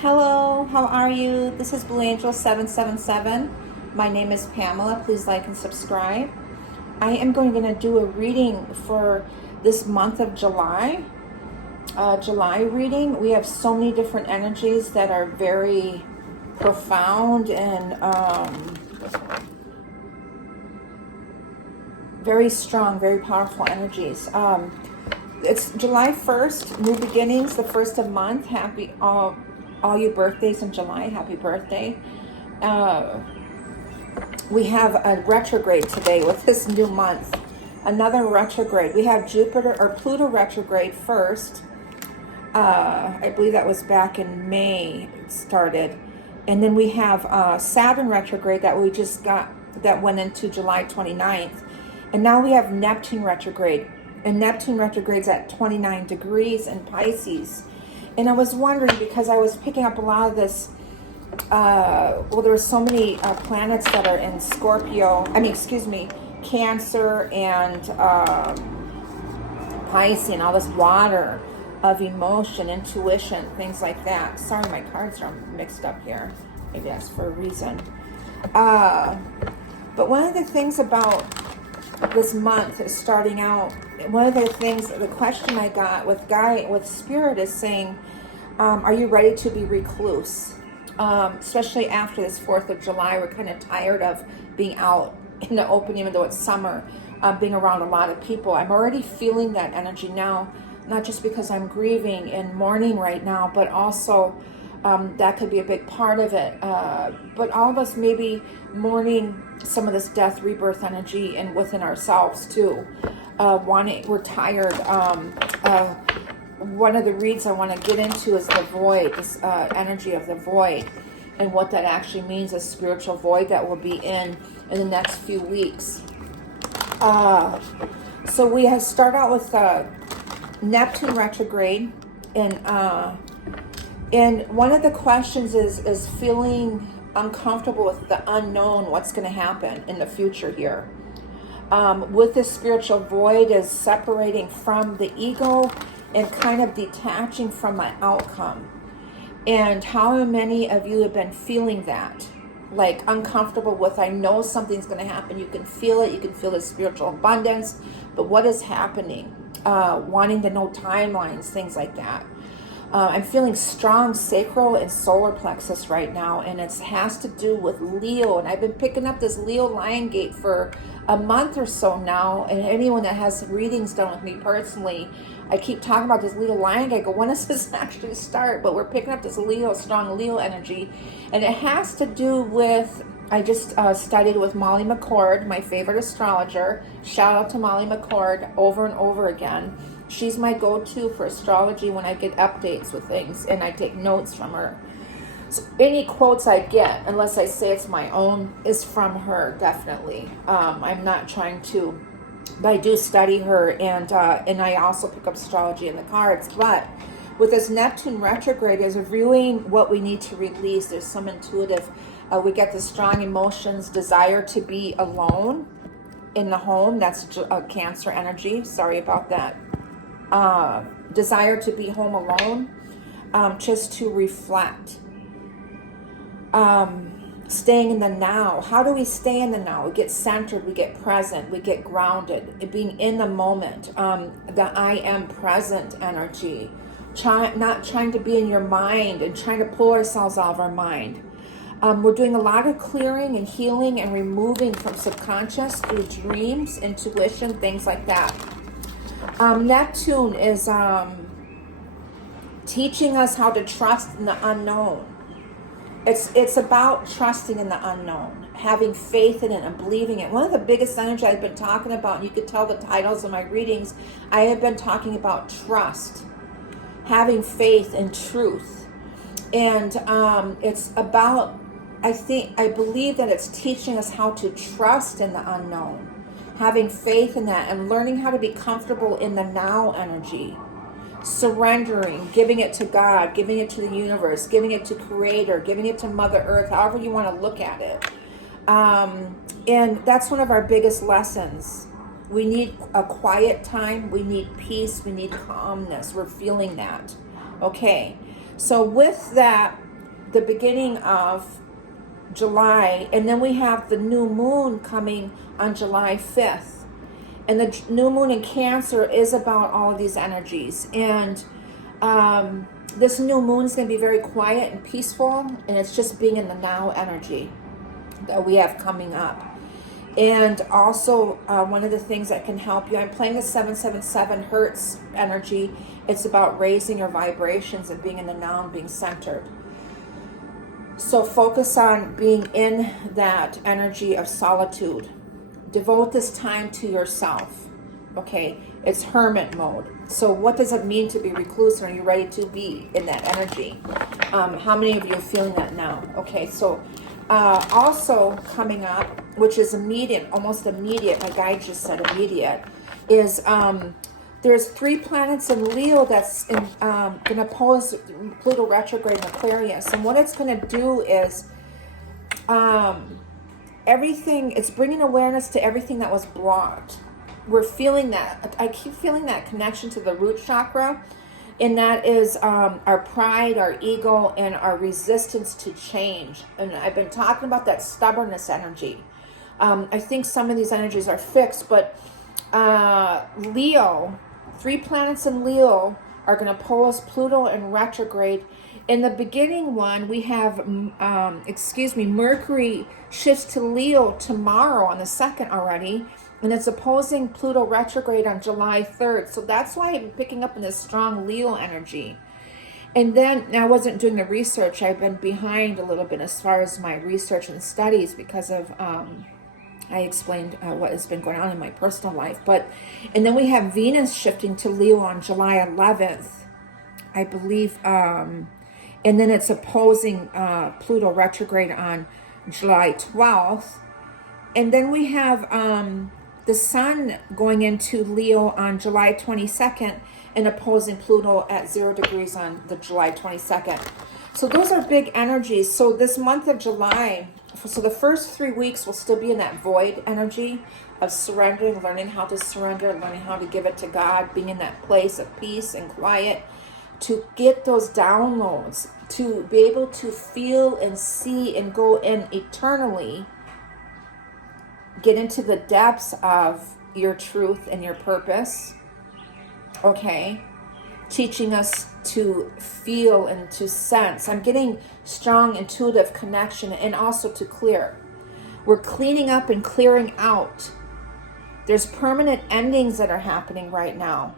Hello, how are you? This is Blue Angel 777. My name is Pamela. Please like and subscribe. I am going to do a reading for this month of July. July reading. We have so many different energies that are very profound and very strong, very powerful energies. It's July 1st, new beginnings, the first of month. Happy all you birthdays in July, happy birthday. We have a retrograde today with this new month. Another retrograde. We have Jupiter or Pluto retrograde first. I believe that was back in May it started. And then we have Saturn retrograde that we just got, that went into July 29th. And now we have Neptune retrograde. And Neptune retrograde's at 29 degrees in Pisces. And I was wondering, because I was picking up a lot of this, well, there are so many planets that are in Scorpio, Cancer and Pisces, and all this water of emotion, intuition, things like that. Sorry, my cards are mixed up here. Maybe that's for a reason. But one of the things about this month is starting out, one of the things, the question I got with Spirit is saying, are you ready to be recluse? Especially after this 4th of July, we're kind of tired of being out in the open, even though it's summer, being around a lot of people. I'm already feeling that energy now, not just because I'm grieving and mourning right now, but also that could be a big part of it. But all of us may be mourning some of this death, rebirth energy and within ourselves too. We're tired. One of the reads I want to get into is the void, this energy of the void, and what that actually means, a spiritual void that will be in the next few weeks. So we start out with Neptune retrograde, and one of the questions is feeling uncomfortable with the unknown, what's going to happen in the future here. With this spiritual void is separating from the ego and kind of detaching from my outcome. And how many of you have been feeling that? Like uncomfortable with, I know something's going to happen. You can feel it. You can feel the spiritual abundance. But what is happening? Wanting to know timelines, things like that. I'm feeling strong sacral and solar plexus right now, and it has to do with Leo. And I've been picking up this Leo lion gate for a month or so now. And anyone that has readings done with me personally, I keep talking about this Leo lion gate. I go, when does this actually start? But we're picking up this strong Leo energy. And it has to do with, I just studied with Molly McCord, my favorite astrologer. Shout out to Molly McCord over and over again. She's my go-to for astrology when I get updates with things, and I take notes from her. So any quotes I get, unless I say it's my own, is from her, definitely. I'm not trying to, but I do study her, and I also pick up astrology in the cards. But with this Neptune retrograde is reviewing what we need to release. There's some intuitive, we get the strong emotions, desire to be alone in the home. That's a Cancer energy. Sorry about that. Desire to be home alone, just to reflect, staying in the now. How do we stay in the now? We get centered, we get present, we get grounded, being in the moment, the I am present energy, not trying to be in your mind and trying to pull ourselves out of our mind. We're doing a lot of clearing and healing and removing from subconscious through dreams, intuition, things like that. Neptune is teaching us how to trust in the unknown. It's about trusting in the unknown, having faith in it and believing it. One of the biggest energies I've been talking about, and you could tell the titles of my readings, I have been talking about trust, having faith in truth. And it's about, I believe that it's teaching us how to trust in the unknown. Having faith in that and learning how to be comfortable in the now energy. Surrendering, giving it to God, giving it to the universe, giving it to Creator, giving it to Mother Earth, however you want to look at it. And that's one of our biggest lessons. We need a quiet time. We need peace. We need calmness. We're feeling that. Okay. So with that, the beginning of July, and then we have the new moon coming on July 5th. And the new moon in Cancer is about all of these energies. And this new moon is going to be very quiet and peaceful, and it's just being in the now energy that we have coming up. And also, one of the things that can help you, I'm playing the 777 hertz energy. It's about raising your vibrations and being in the now and being centered. So focus on being in that energy of solitude. Devote this time to yourself. Okay, it's hermit mode. So what does it mean to be recluse? Are you ready to be in that energy? How many of you are feeling that now? Okay, so also coming up, which is immediate, almost immediate, my guide just said immediate, is there's 3 planets in Leo that's going to oppose Pluto retrograde in Aquarius. And what it's going to do is everything, it's bringing awareness to everything that was blocked. We're feeling that. I keep feeling that connection to the root chakra. And that is our pride, our ego, and our resistance to change. And I've been talking about that stubbornness energy. I think some of these energies are fixed, but Leo, 3 planets in Leo are going to oppose Pluto in retrograde. In the beginning one, we have, Mercury shifts to Leo tomorrow on the 2nd already. And it's opposing Pluto retrograde on July 3rd. So that's why I'm picking up in this strong Leo energy. And then, I wasn't doing the research. I've been behind a little bit as far as my research and studies because of, I explained what has been going on in my personal life. And then we have Venus shifting to Leo on July 11th, I believe. And then it's opposing Pluto retrograde on July 12th. And then we have the Sun going into Leo on July 22nd and opposing Pluto at 0 degrees on the July 22nd. So those are big energies. So this month of July, so the first 3 weeks will still be in that void energy of surrendering, learning how to surrender, learning how to give it to God, being in that place of peace and quiet, to get those downloads, to be able to feel and see and go in eternally, get into the depths of your truth and your purpose, okay? Teaching us to feel and to sense. I'm getting strong intuitive connection, and also to clear. We're cleaning up and clearing out. There's permanent endings that are happening right now.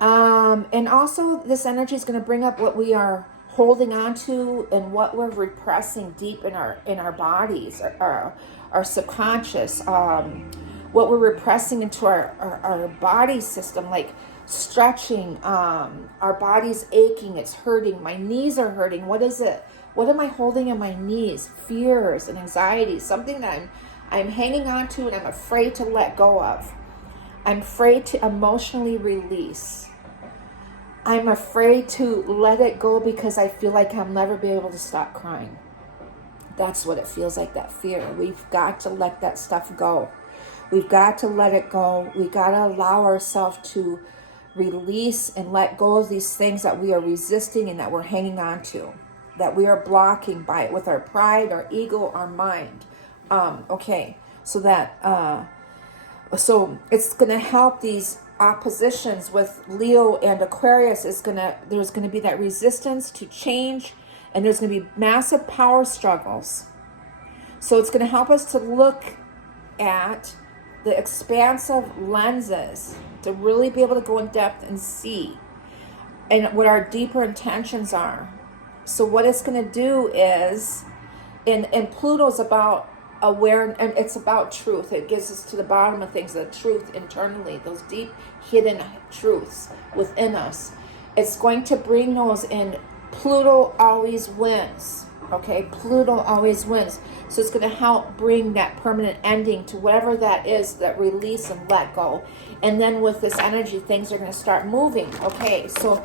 And also this energy is going to bring up what we are holding on to and what we're repressing deep in our bodies, our subconscious, what we're repressing into our body system, like stretching, our body's aching, it's hurting, my knees are hurting. What is it? What am I holding in my knees? Fears and anxieties, something that I'm hanging on to and I'm afraid to let go of. I'm afraid to emotionally release. I'm afraid to let it go because I feel like I'll never be able to stop crying. That's what it feels like, that fear. We've got to let that stuff go. We've got to let it go. We've got to allow ourselves to release and let go of these things that we are resisting and that we're hanging on to, that we are blocking by it with our pride, our ego, our mind. Okay, so that so it's going to help these oppositions with Leo and Aquarius. There's going to be that resistance to change, and there's going to be massive power struggles. So it's going to help us to look at the expansive lenses, to really be able to go in depth and see and what our deeper intentions are. So what it's going to do is, and Pluto's about aware, and it's about truth. It gives us to the bottom of things, the truth internally, those deep hidden truths within us. It's going to bring those in. Pluto always wins. Okay, Pluto always wins. So it's going to help bring that permanent ending to whatever that is, that release and let go. And then with this energy, things are going to start moving. Okay, so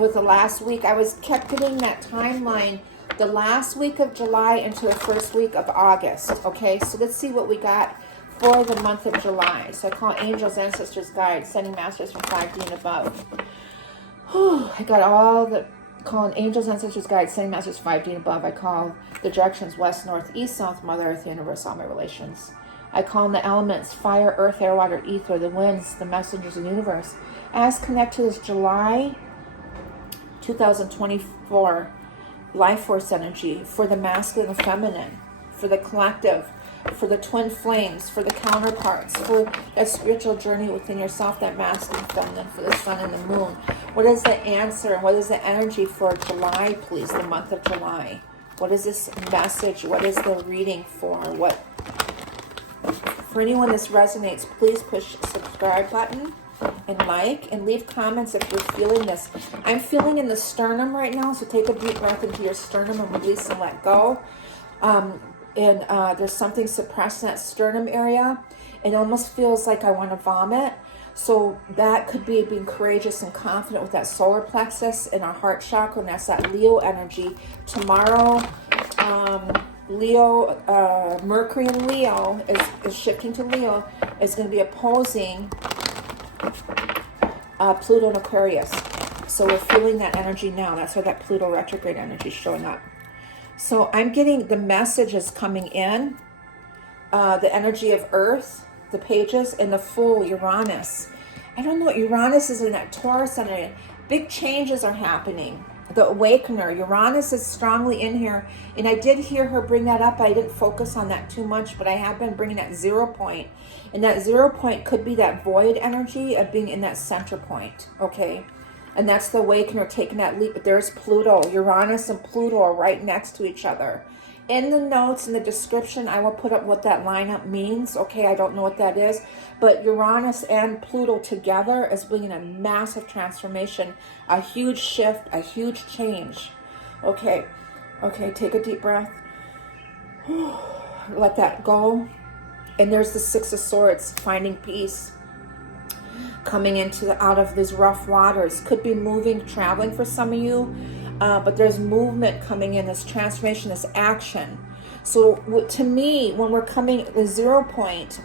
with the last week, I kept getting that timeline, the last week of July into the first week of August. Okay, so let's see what we got for the month of July. So I call angels, ancestors, guides, sending masters from 5D and above. Whew, I got all the calling angels, ancestors, guides, sending masters 5D and above. I call the directions west, north, east, south, Mother Earth, the universe, all my relations. I call in the elements, fire, earth, air, water, ether, the winds, the messengers of the universe. As connect to this July 2024 life force energy for the masculine and feminine, for the collective, for the twin flames, for the counterparts, for that spiritual journey within yourself, that masculine and feminine, for the sun and the moon. What is the answer and what is the energy for July, please, the month of July? What is this message? What is the reading for? What? For anyone this resonates, please push the subscribe button and like and leave comments if you're feeling this. I'm feeling in the sternum right now, so take a deep breath into your sternum and release and let go. There's something suppressed in that sternum area. It almost feels like I want to vomit. So that could be being courageous and confident with that solar plexus and our heart chakra, and that's that Leo energy. Tomorrow, Mercury in Leo is shifting to Leo, is going to be opposing Pluto and Aquarius. So we're feeling that energy now. That's why that Pluto retrograde energy is showing up. So I'm getting the messages coming in, the energy of Earth, the pages, and the full Uranus. I don't know what Uranus is in that Taurus energy. Big changes are happening. The Awakener, Uranus is strongly in here. And I did hear her bring that up. I didn't focus on that too much, but I have been bringing that 0 point. And that 0 point could be that void energy of being in that center point, okay? And that's the Awakener taking that leap. But there's Pluto. Uranus and Pluto are right next to each other. In the notes, in the description, I will put up what that lineup means. Okay, I don't know what that is. But Uranus and Pluto together is bringing a massive transformation, a huge shift, a huge change. Okay, take a deep breath. Let that go. And there's the Six of Swords, finding peace. Coming out of these rough waters. Could be moving, traveling for some of you. But there's movement coming in, this transformation, this action. So to me, when we're coming, the 0 point,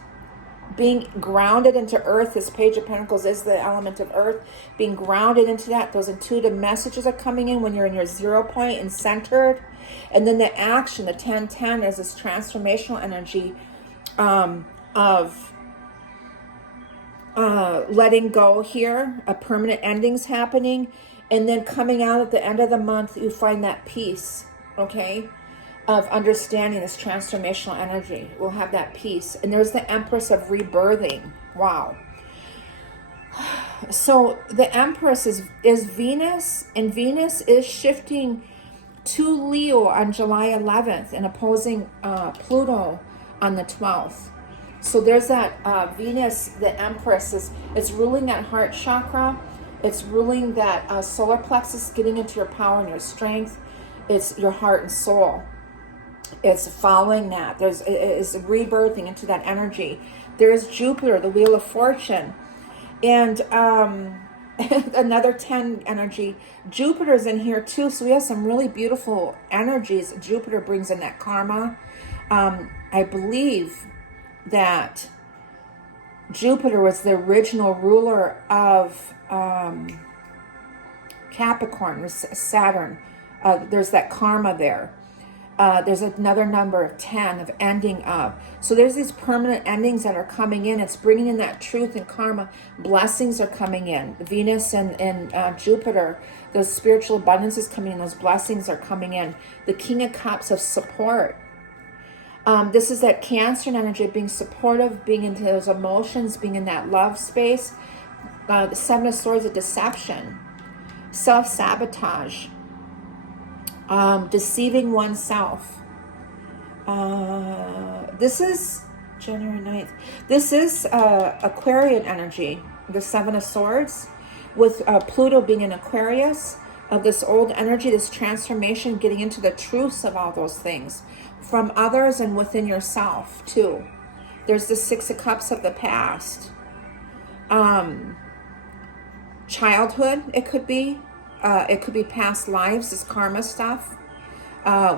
being grounded into Earth, this Page of Pentacles is the element of Earth, being grounded into that, those intuitive messages are coming in when you're in your 0 point and centered. And then the action, the 10-10, is this transformational energy of letting go here, a permanent endings happening. And then coming out at the end of the month, you find that peace, okay, of understanding this transformational energy. We'll have that peace. And there's the Empress of rebirthing. Wow. So the Empress is Venus, and Venus is shifting to Leo on July 11th and opposing Pluto on the 12th. So there's that Venus, the Empress, it's ruling that heart chakra. It's ruling that solar plexus, getting into your power and your strength. It's your heart and soul. It's following that. It's rebirthing into that energy. There's Jupiter, the Wheel of Fortune. And another 10 energy. Jupiter's in here too. So we have some really beautiful energies. Jupiter brings in that karma. I believe that Jupiter was the original ruler of Capricorn, Saturn. There's that karma there. There's another number of 10 of ending of. So there's these permanent endings that are coming in. It's bringing in that truth and karma. Blessings are coming in. Venus and Jupiter, the spiritual abundance is coming in. Those blessings are coming in. The King of Cups of support. This is that Cancer energy of being supportive, being into those emotions, being in that love space. The Seven of Swords of deception, self-sabotage, deceiving oneself. This is January 9th. This is Aquarian energy, the Seven of Swords, with Pluto being in Aquarius, of this old energy, this transformation, getting into the truths of all those things from others and within yourself too. There's the Six of Cups of the past. Childhood, it could be past lives, this karma stuff.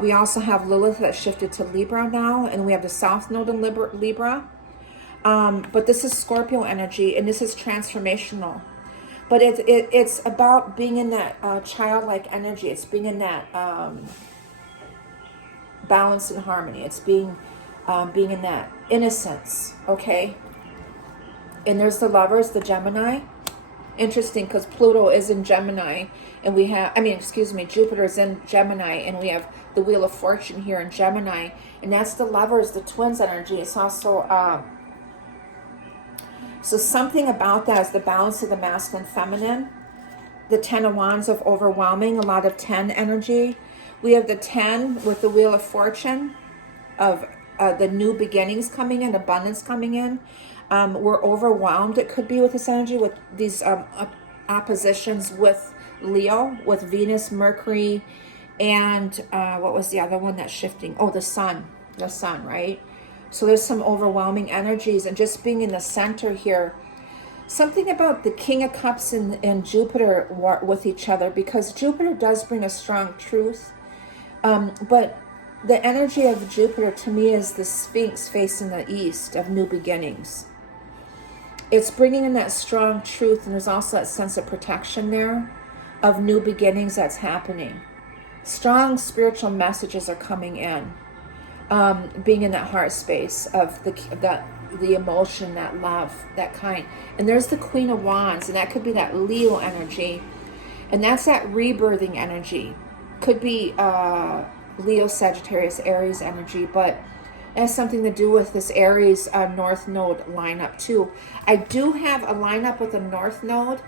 We also have Lilith that shifted to Libra now, and we have the South Node in Libra. But this is Scorpio energy, and this is transformational. But it's about being in that childlike energy. It's being in that balance and harmony. It's being in that innocence, okay? And there's the Lovers, the Gemini. Interesting, because Pluto is in Gemini, and we have, Jupiter is in Gemini, and we have the Wheel of Fortune here in Gemini, and that's the Lovers, the Twins energy. It's also, so something about that is the balance of the masculine and feminine. The Ten of Wands of overwhelming, a lot of 10 energy. We have the 10 with the Wheel of Fortune of the new beginnings coming in, abundance coming in. We're overwhelmed, it could be, with this energy, with these oppositions with Leo, with Venus, Mercury, and what was the other one that's shifting? Oh, the sun, right? So there's some overwhelming energies, and just being in the center here. Something about the King of Cups and Jupiter with each other, because Jupiter does bring a strong truth, but the energy of Jupiter to me is the Sphinx facing the east of new beginnings. It's bringing in that strong truth, and there's also that sense of protection there of new beginnings that's happening. Strong spiritual messages are coming in, being in that heart space of the emotion, that love, that kind. And there's the Queen of Wands, and that could be that Leo energy, and that's that rebirthing energy. Could be Leo, Sagittarius, Aries energy, but it has something to do with this Aries North Node lineup too. I do have a lineup with a North Node.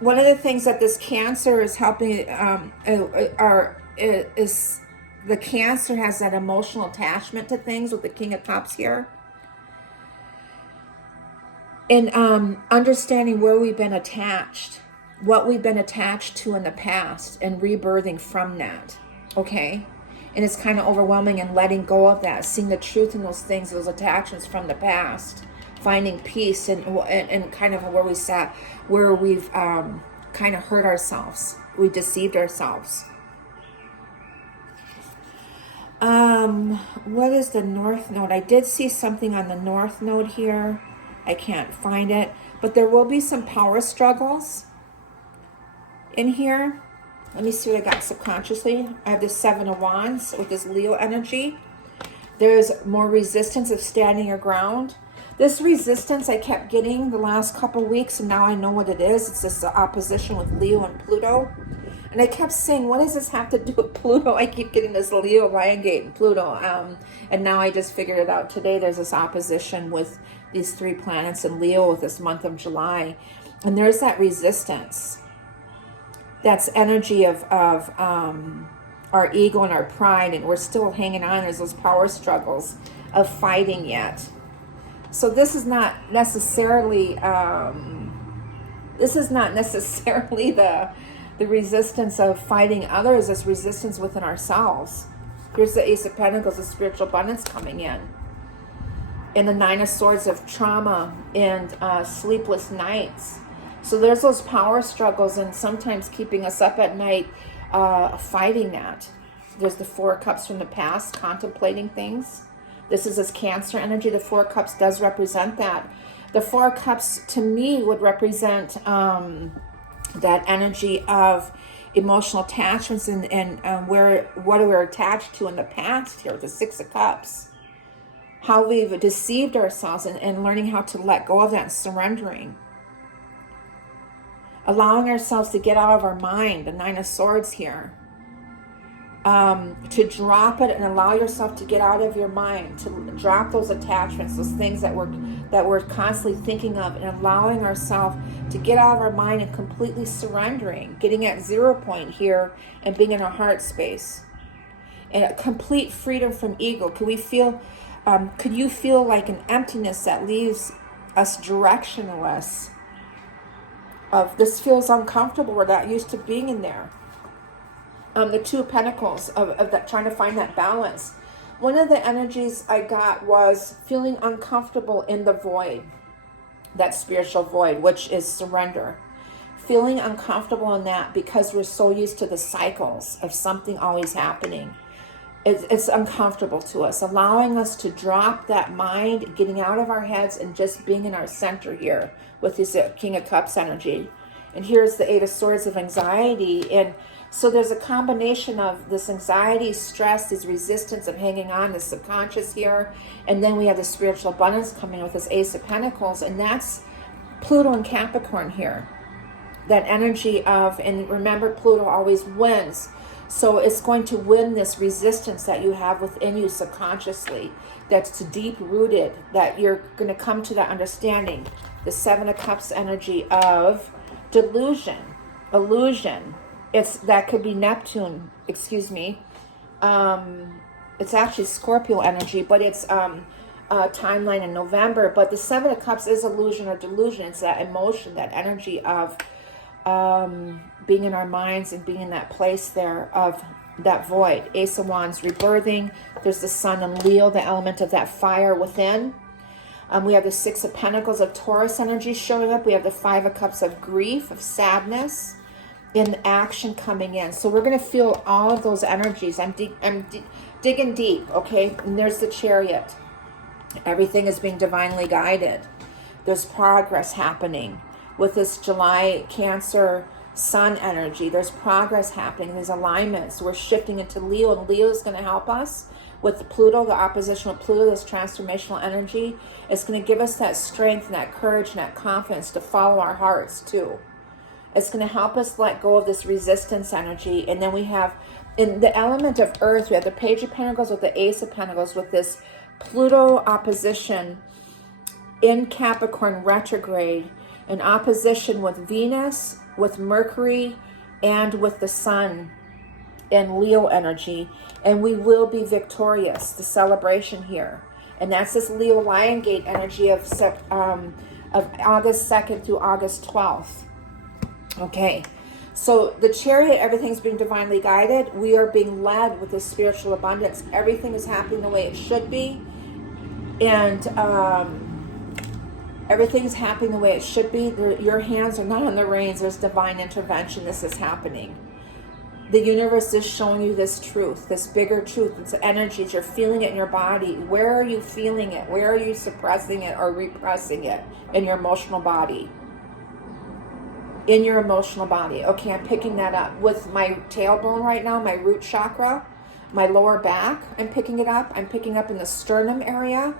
One of the things that this Cancer is helping is the Cancer has that emotional attachment to things with the King of Cups here. And understanding where we've been attached, what we've been attached to in the past, and rebirthing from that, okay? And it's kind of overwhelming, and letting go of that, seeing the truth in those things, those attachments from the past, finding peace and kind of where we sat, where we've kind of hurt ourselves, we deceived ourselves. What is the North Node? I did see something on the North Node here. I can't find it, but there will be some power struggles in here. Let me see what I got subconsciously. I have the Seven of Wands with this Leo energy. There's more resistance of standing your ground. This resistance I kept getting the last couple weeks, and now I know what it is. It's this opposition with Leo and Pluto. And I kept saying, what does this have to do with Pluto? I keep getting this Leo, Lion Gate, and Pluto. And now I just figured it out today. There's this opposition with these 3 planets in Leo with this month of July. And there's that resistance. That's energy of our ego and our pride, and we're still hanging on. There's those power struggles of fighting yet. So this is not necessarily the resistance of fighting others. It's resistance within ourselves. Here's the Ace of Pentacles, the spiritual abundance coming in. And the Nine of Swords of trauma and sleepless nights. So there's those power struggles, and sometimes keeping us up at night, fighting that. There's the Four of Cups from the past, contemplating things. This is this Cancer energy. The Four of Cups does represent that. The Four of Cups, to me, would represent that energy of emotional attachments and what we're attached to in the past here, the Six of Cups. How we've deceived ourselves, and learning how to let go of that and surrendering. Allowing ourselves to get out of our mind, the Nine of Swords here. To drop it and allow yourself to get out of your mind, to drop those attachments, those things that we're constantly thinking of, and allowing ourselves to get out of our mind and completely surrendering, getting at 0 point here and being in our heart space. And a complete freedom from ego. Could you feel like an emptiness that leaves us directionless? Of this feels uncomfortable, we're not used to being in there. The Two of Pentacles of that, trying to find that balance. One of the energies I got was feeling uncomfortable in the void, that spiritual void, which is surrender. Feeling uncomfortable in that because we're so used to the cycles of something always happening. It's uncomfortable to us, allowing us to drop that mind, getting out of our heads and just being in our center here with this King of Cups energy. And here's the Eight of Swords of anxiety. And so there's a combination of this anxiety, stress, this resistance of hanging on, the subconscious here. And then we have the spiritual abundance coming with this Ace of Pentacles. And that's Pluto and Capricorn here. That energy of, and remember, Pluto always wins. So it's going to win this resistance that you have within you subconsciously, that's deep rooted, that you're going to come to that understanding. The Seven of Cups energy of delusion, illusion. That could be Neptune, excuse me. It's actually Scorpio energy, but it's timeline in November. But the Seven of Cups is illusion or delusion. It's that emotion, that energy of being in our minds and being in that place there of that void. Ace of Wands, rebirthing. There's the Sun and Leo, the element of that fire within. We have the Six of Pentacles of Taurus energy showing up. We have the Five of Cups of grief, of sadness, in action coming in. So we're going to feel all of those energies. I'm digging deep, okay? And there's the Chariot. Everything is being divinely guided. There's progress happening. With this July Cancer Sun energy, there's progress happening. There's alignments. We're shifting into Leo, and Leo is going to help us with Pluto, the opposition of Pluto, this transformational energy. It's going to give us that strength and that courage and that confidence to follow our hearts too. It's going to help us let go of this resistance energy. And then we have, in the element of Earth, we have the Page of Pentacles with the Ace of Pentacles with this Pluto opposition in Capricorn retrograde, in opposition with Venus, with Mercury, and with the Sun in Leo energy. And we will be victorious, the celebration here. And that's this Leo Lion Gate energy of August 2nd through August 12th. Okay, so the Chariot, everything's being divinely guided. We are being led with this spiritual abundance. Everything is happening the way it should be. And everything's happening the way it should be. Your hands are not on the reins. There's divine intervention. This is happening. The universe is showing you this truth, this bigger truth. It's energies. You're feeling it in your body. Where are you feeling it? Where are you suppressing it or repressing it in your emotional body? In your emotional body. Okay, I'm picking that up. With my tailbone right now, my root chakra, my lower back, I'm picking it up. I'm picking up in the sternum area,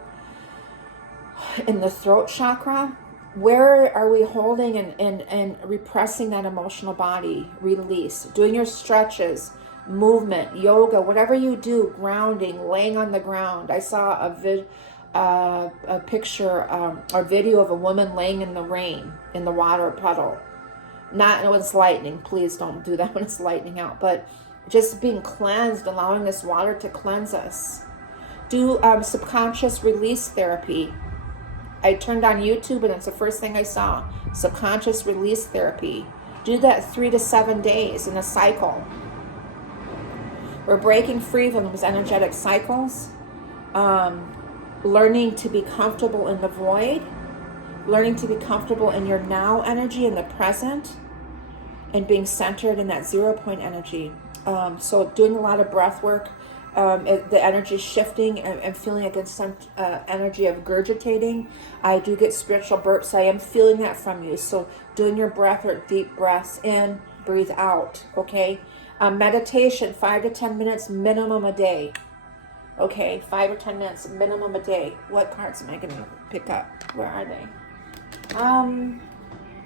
in the throat chakra. Where are we holding and repressing that emotional body? Release. Doing your stretches, movement, yoga, whatever you do, grounding, laying on the ground. I saw a picture or video of a woman laying in the rain, in the water puddle. Not when it's lightning. Please don't do that when it's lightning out. But just being cleansed, allowing this water to cleanse us. Do subconscious release therapy. I turned on YouTube and it's the first thing I saw. Subconscious release therapy. Do that 3 to 7 days in a cycle. We're breaking free from those energetic cycles. Learning to be comfortable in the void. Learning to be comfortable in your now energy, in the present. And being centered in that 0 point energy. So doing a lot of breath work. The energy is shifting and feeling against some energy of gurgitating. I do get spiritual burps. I am feeling that from you. So doing your breath or deep breaths in, breathe out. Okay. Meditation, 5 to 10 minutes minimum a day. Okay. 5 or 10 minutes minimum a day. What cards am I going to pick up? Where are they?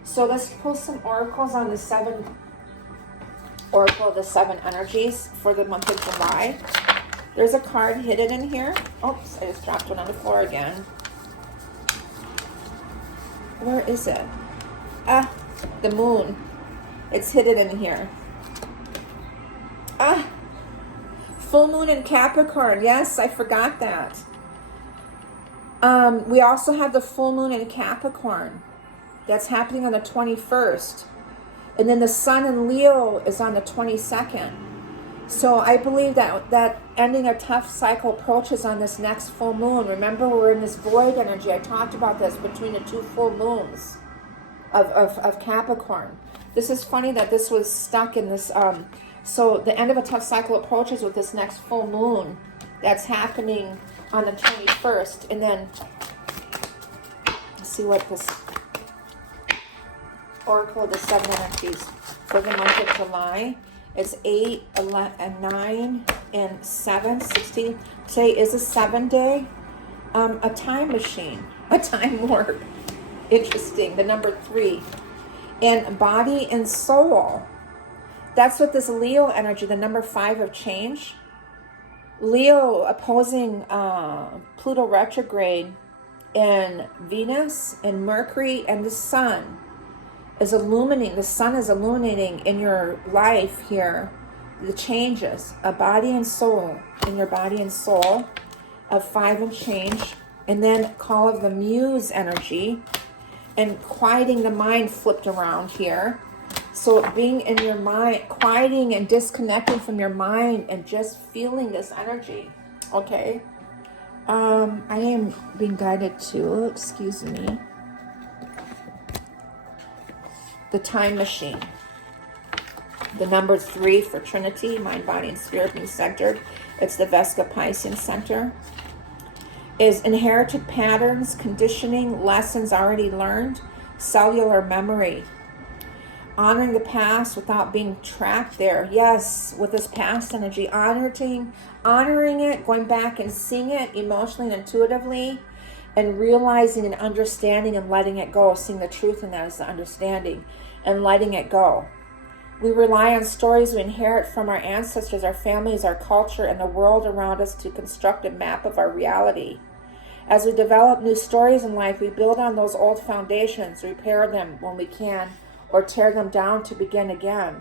So let's pull some oracles on the Oracle of the 7 energies for the month of July. There's a card hidden in here. Oops, I just dropped one on the floor again. Where is it? Ah, the moon. It's hidden in here. Ah, full moon in Capricorn. Yes, I forgot that. We also have the full moon in Capricorn. That's happening on the 21st. And then the Sun in Leo is on the 22nd. So I believe that ending a tough cycle approaches on this next full moon. Remember, we're in this void energy. I talked about this between the 2 full moons of Capricorn. This is funny that this was stuck in this So the end of a tough cycle approaches with this next full moon that's happening on the 21st. And then, let's see what this Oracle of the 7 energies for the month of July. It's 8, 11, 9, and 7, 16. Today is a 7-day. A time machine, a time warp. Interesting. The number 3. And body and soul. That's what this Leo energy, the number 5 of change. Leo opposing Pluto retrograde and Venus and Mercury and the sun is illuminating. The sun is illuminating in your life here the changes of body and soul, in your body and soul of 5 and change. And then call of the muse energy and quieting the mind flipped around here. So being in your mind, quieting and disconnecting from your mind and just feeling this energy. Okay. I am being guided to, excuse me, the time machine. The number 3 for Trinity, mind, body, and spirit being centered. It's the Vesica Piscean center. Is inherited patterns, conditioning, lessons already learned, cellular memory. Honoring the past without being trapped there. Yes, with this past energy, honoring it, going back and seeing it emotionally and intuitively, and realizing and understanding and letting it go, seeing the truth in that is the understanding, and letting it go. We rely on stories we inherit from our ancestors, our families, our culture, and the world around us to construct a map of our reality. As we develop new stories in life, we build on those old foundations, repair them when we can, or tear them down to begin again.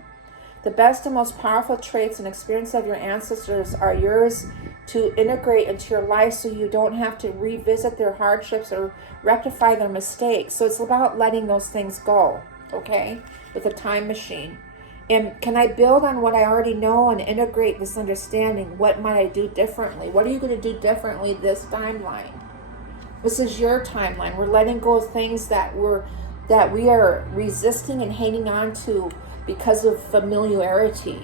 The best and most powerful traits and experiences of your ancestors are yours to integrate into your life so you don't have to revisit their hardships or rectify their mistakes. So it's about letting those things go, okay, with a time machine. And can I build on what I already know and integrate this understanding? What might I do differently? What are you going to do differently this timeline? This is your timeline. We're letting go of things that we are resisting and hanging on to because of familiarity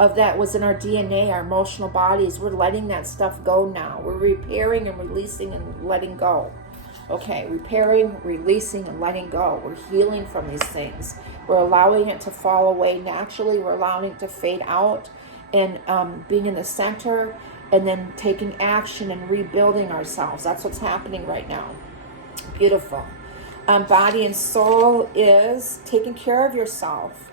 of that was in our DNA, our emotional bodies. We're letting that stuff go now. We're repairing and releasing and letting go. Okay, repairing, releasing, and letting go. We're healing from these things. We're allowing it to fall away naturally. We're allowing it to fade out and being in the center and then taking action and rebuilding ourselves. That's what's happening right now. Beautiful. Body and soul is taking care of yourself.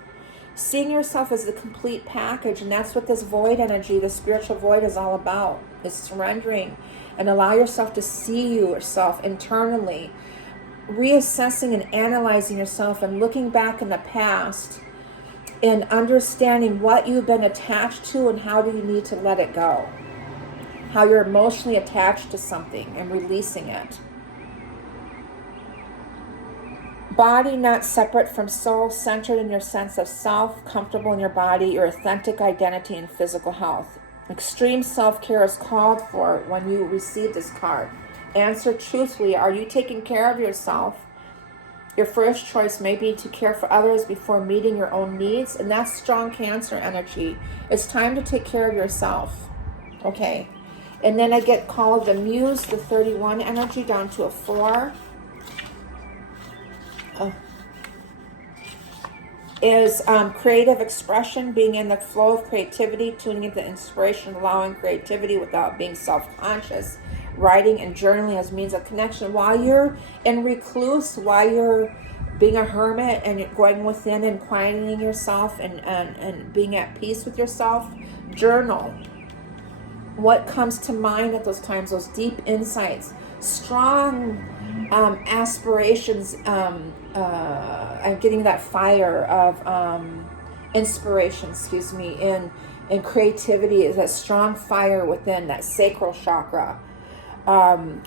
Seeing yourself as the complete package. And that's what this void energy, the spiritual void, is all about. Is surrendering and allow yourself to see yourself internally. Reassessing and analyzing yourself and looking back in the past and understanding what you've been attached to and how do you need to let it go. How you're emotionally attached to something and releasing it. Body not separate from soul, centered in your sense of self, comfortable in your body, your authentic identity and physical health. Extreme self-care is called for when you receive this card. Answer truthfully, are you taking care of yourself? Your first choice may be to care for others before meeting your own needs, and that's strong Cancer energy. It's time to take care of yourself. Okay. And then I get called the Muse, the 31 energy, down to a 4. Is creative expression, being in the flow of creativity, tuning into inspiration, allowing creativity without being self-conscious. Writing and journaling as means of connection. While you're in recluse, while you're being a hermit and you're going within and quieting yourself and being at peace with yourself, journal. What comes to mind at those times, those deep insights, strong aspirations. I'm getting that fire of inspiration, and creativity is that strong fire within that sacral chakra. I'm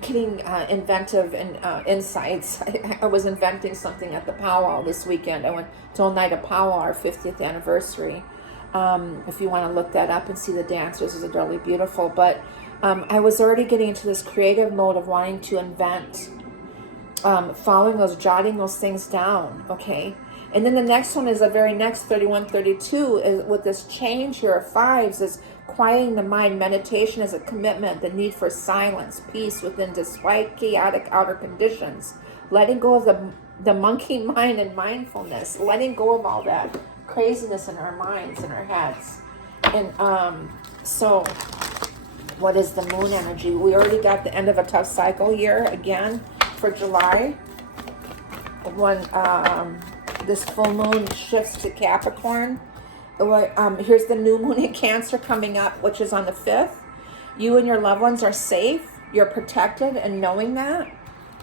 getting inventive and insights. I was inventing something at the powwow this weekend. I went to a night of powwow, our 50th anniversary. If you want to look that up and see the dancers, it was really beautiful. But I was already getting into this creative mode of wanting to invent following those, jotting those things down, okay? And then the next one is the very next 3132 is with this change here of fives is quieting the mind. Meditation is a commitment, the need for silence, peace within despite chaotic outer conditions. Letting go of the monkey mind and mindfulness, letting go of all that craziness in our minds and our heads. And so what is the moon energy? We already got the end of a tough cycle here again for July, when this full moon shifts to Capricorn. Here's the new moon in Cancer coming up, which is on the 5th. You and your loved ones are safe. You're protected, and knowing that.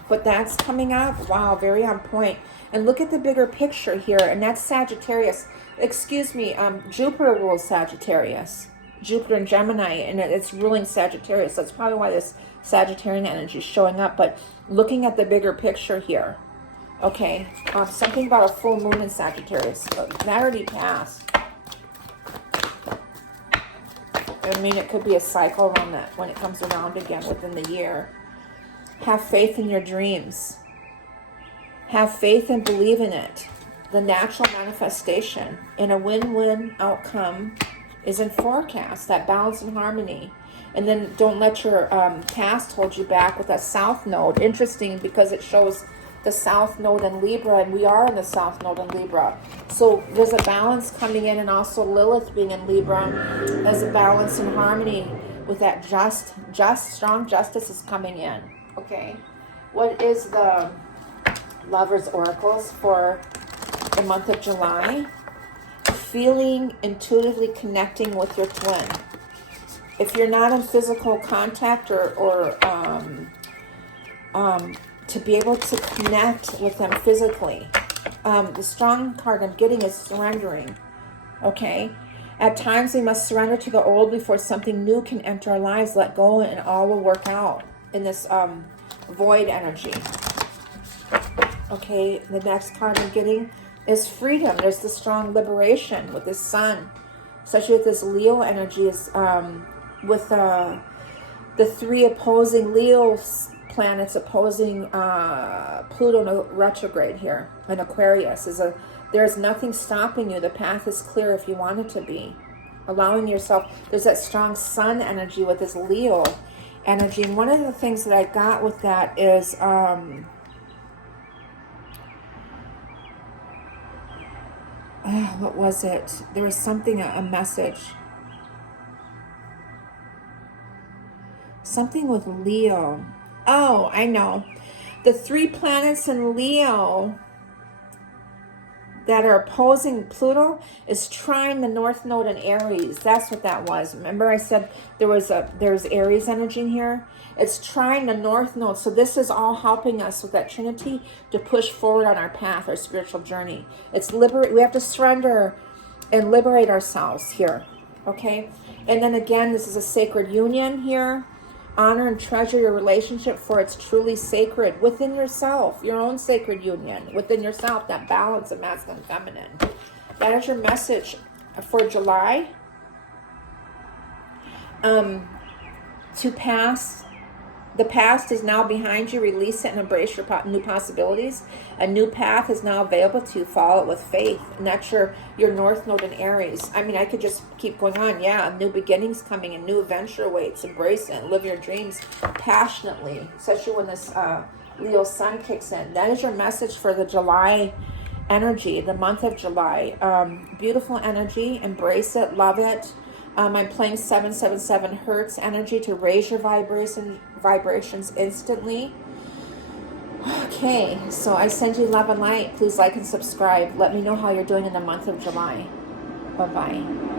But that's coming up. Wow, very on point. And look at the bigger picture here, and that's Sagittarius. Excuse me, Jupiter rules Sagittarius. Jupiter and Gemini, and it's ruling Sagittarius. That's probably why this Sagittarian energy is showing up. But looking at the bigger picture here, okay, something about a full moon in Sagittarius. That already passed. I mean, it could be a cycle around that when it comes around again within the year. Have faith in your dreams. Have faith and believe in it. The natural manifestation in a win-win outcome is in forecast, that balance and harmony. And then don't let your past hold you back with that South Node. Interesting, because it shows the South Node in Libra, and we are in the South Node in Libra. So there's a balance coming in, and also Lilith being in Libra as a balance and harmony with that just strong justice is coming in. Okay, what is the Lovers Oracles for the month of July? Feeling, intuitively connecting with your twin. If you're not in physical contact or to be able to connect with them physically. The strong card I'm getting is surrendering. Okay? At times we must surrender to the old before something new can enter our lives. Let go and all will work out in this void energy. Okay, the next card I'm getting is freedom. There's the strong liberation with the sun. Especially with this Leo energy is with the three opposing Leo planets opposing Pluto retrograde here in Aquarius. There's nothing stopping you. The path is clear if you want it to be. Allowing yourself, there's that strong sun energy with this Leo energy. And one of the things that I got with that is what was it? There was something, a message. Something with Leo. Oh, I know. The three planets in Leo that are opposing Pluto is trine the North Node in Aries. That's what that was. Remember I said there's Aries energy in here? It's trine the North Node. So this is all helping us with that Trinity to push forward on our path, our spiritual journey. It's we have to surrender and liberate ourselves here. Okay? And then again, this is a sacred union here. Honor and treasure your relationship, for it's truly sacred within yourself, your own sacred union within yourself, that balance of masculine and feminine. That is your message for July. To pass. The past is now behind you. Release it and embrace your new possibilities. A new path is now available to you. Follow it with faith. And that's your North Node in Aries. I mean, I could just keep going on. Yeah, new beginnings coming and new adventure awaits. Embrace it. Live your dreams passionately, especially when this Leo sun kicks in. That is your message for the July energy, the month of July. Beautiful energy. Embrace it. Love it. I'm playing 777 Hertz energy to raise your vibrations instantly. Okay, so I send you love and light. Please like and subscribe. Let me know how you're doing in the month of July. Bye-bye.